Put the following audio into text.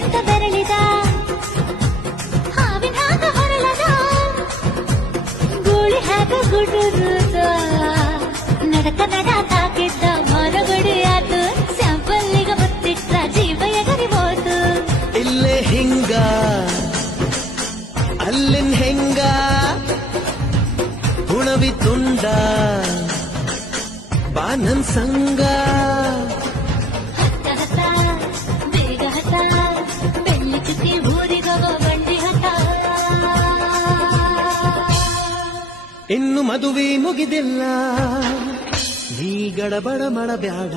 ಅಂತ ಬೆರಳಿದ ಹಾವಿನ ಹಾಗ ಹೊರಳದ ಗೂಳಿ ಹಾಗ ಗುಡುರುದ ನಡಕ ನಡ ತಾಕಿದ್ದ ಮರಗಡಿ ಆತು ಸ್ಯಾಂಪಲ್ಲಿಗ ಮುತ್ತಿಟ್ಟ ಜೀವ ಎಗರಿಬೋದು ಇಲ್ಲೇ ಹಿಂಗ ಅಲ್ಲಿನ್ ಹೆಂಗ ಹುಣವಿ ತುಂಡ ಬಾನನ್ ಸಂಗ ಹತ್ತ ಹತ ಬೇಗ ಹತ ಬೆಳ್ಳಿ ಚುಕ್ಕಿ ಊರಿಗವ ಬಂಡಿ ಹತ ಇನ್ನು ಮದುವೆ ಮುಗಿದಿಲ್ಲ ನೀ ಗಡಬಡ ಮಾಡಬ್ಯಾಡ